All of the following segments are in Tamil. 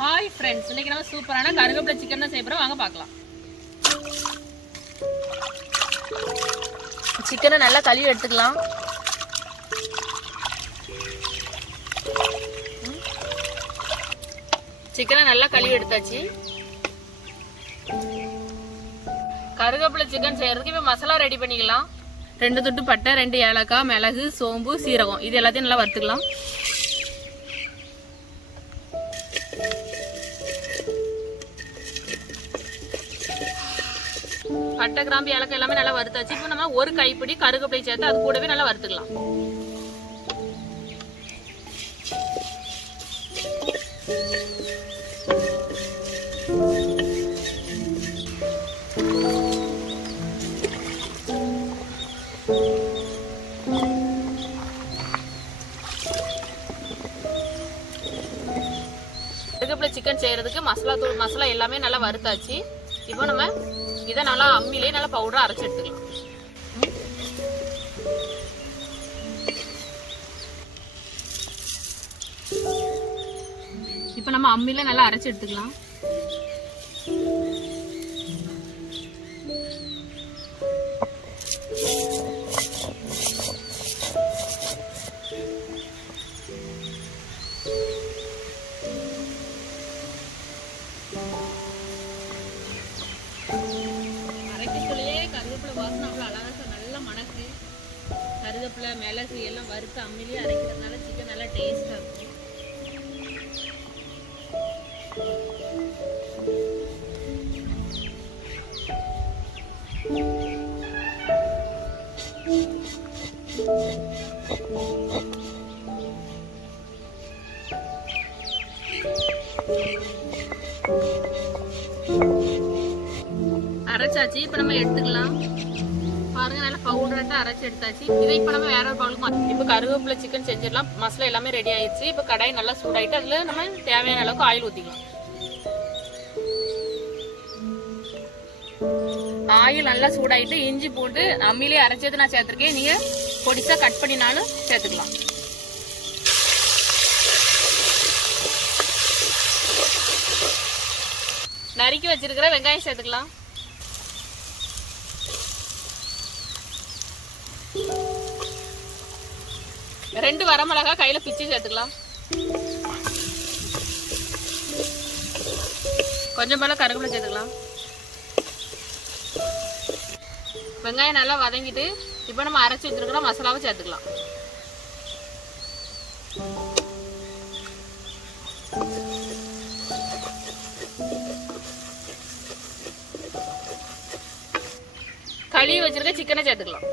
ஹாய் ஃப்ரெண்ட்ஸ், இன்னைக்கு நம்ம சூப்பரான கருவேப்பிலை சிக்கன் தான் செய்ய போறோம். வாங்க பார்க்கலாம். சிக்கனை நல்லா கழுவி எடுத்துக்கலாம். சிக்கனை நல்லா கழுவி எடுத்தாச்சு. கருவேப்பிலை சிக்கன் செய்யறதுக்கு இப்போ மசாலா ரெடி பண்ணிக்கலாம். 2 துண்டு பட்டை, 2 ஏலக்காய், மிளகு, சோம்பு, சீரகம் இது எல்லாத்தையும் நல்லா வறுத்துக்கலாம். பட்டை, கிராம்பு, ஏலக்காய் எல்லாமே நல்லா வறுத்தாச்சு. இப்போ நம்ம ஒரு கைப்பிடி கருவேப்பிலை சேர்த்து அது கூடவே நல்லா வறுத்துக்கலாம். கருவேப்பிலை சிக்கன் செய்யறதுக்கு மசாலா எல்லாமே நல்லா வறுத்தாச்சு. இப்போ நம்ம இதை நல்லா அம்மிலே நல்லா பவுடரா அரைச்சு எடுத்துக்கலாம். இப்போ நம்ம அம்மில நல்லா அரைச்சு எடுத்துக்கலாம். கருவேப்பிலை வாசனை அவ்வளோ அழகா நல்லா மணக்கு. கருவேப்பிலை, மிளகு எல்லாம் வறுத்து அம்மிலேயே அரைக்கிறதுனால சிக்கன் நல்லா டேஸ்டா இருக்கும். அரைச்சாச்சு. இப்ப நம்ம எடுத்துக்கலாம். பாருங்க, நல்லா பவுடரா அரைச்சு எடுத்தாச்சு. இதை இப்ப நம்ம வேற ஒரு பவுலுக்கு இப்ப கருவேப்பிலை சிக்கன் செஞ்சிடலாம். மசாலா எல்லாமே ரெடி ஆயிடுச்சு. இப்ப கடாய் நல்லா சூடாயிட்டு அதுல நம்ம தேவையான அளவுக்கு ஆயில் ஊத்திக்கலாம். ஆயில் நல்லா சூடாயிட்டு இஞ்சி பூண்டு அம்மிலே அரைச்சது நான் சேர்த்திருக்கேன். நீங்க பொடிசா கட் பண்ணினாலும் சேர்த்துக்கலாம். நறுக்கி வச்சிருக்கிற வெங்காயம் சேர்த்துக்கலாம். ரெண்டு வரமிளகா கையில பிச்சு சேர்த்துக்கலாம். கொஞ்சம் போல கருவேப்பிலை சேர்த்துக்கலாம். வெங்காயம் நல்லா வதங்கிட்டு இப்ப நம்ம அரைச்சு வச்சிருக்கிற மசாலாவை சேர்த்துக்கலாம். கழுவி வச்சிருக்க சிக்கனை சேர்த்துக்கலாம்.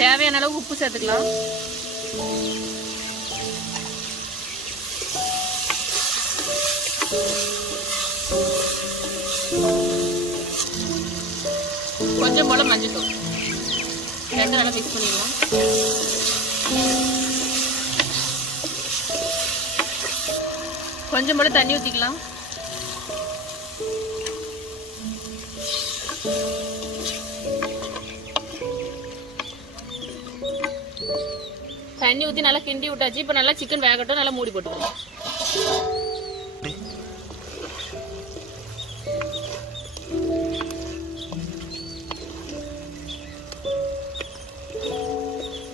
தேவையான அளவு உப்பு சேர்த்துக்கலாம். கொஞ்சம் போல மஞ்சள் தூள் சேர்த்து நல்லா மிக்ஸ் பண்ணிடலாம். கொஞ்சம் போல தண்ணி ஊற்றிக்கலாம். தண்ணி ஊற்றி நல்லா கிண்டி விட்டாச்சு. இப்போ நல்லா சிக்கன் வேகட்டும். நல்லா மூடி போட்டுக்கலாம்.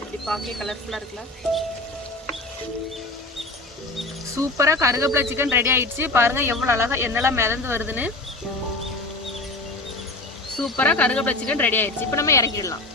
இப்படி பார்க்க கலர்ஃபுல்லாக இருக்கலாம். சூப்பரா கருவேப்பிலை சிக்கன் ரெடி ஆயிடுச்சு. பாருங்க எவ்வளவு அழகா எண்ணெல்லாம் மிதந்து வருதுன்னு. சூப்பரா கருவேப்பிலை சிக்கன் ரெடி ஆயிடுச்சு. இப்ப நம்ம இறக்கிடலாம்.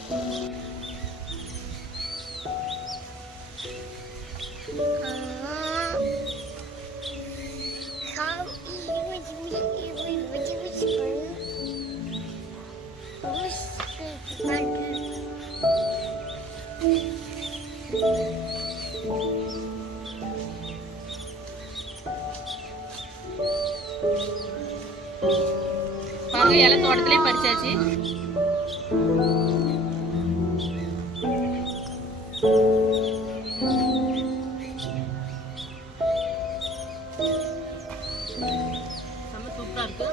பாருங்க, இலை தோட்டத்திலே பறிச்சாச்சு. நம்ம சூப்பரா இருக்கு.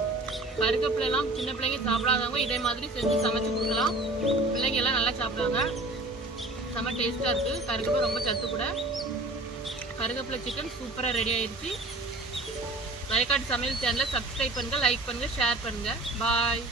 கருவேப்பிலை எல்லாம் சின்ன பிள்ளைங்க சாப்பிடாதவங்க இதே மாதிரி செஞ்சு சமைச்சு கொடுக்கலாம். பிள்ளைங்க எல்லாம் நல்லா சாப்பிடுவாங்க. செம்ம டேஸ்டா இருக்கு. கருவேப்பிலை ரொம்ப சத்து கூட. கருவேப்பிலை சிக்கன் சூப்பரா ரெடி ஆயிடுச்சு. வயக்காட்டு சமையல் சேனலை சப்ஸ்கிரைப் பண்ணுங்க, லைக் பண்ணுங்க, ஷேர் பண்ணுங்க. பாய்.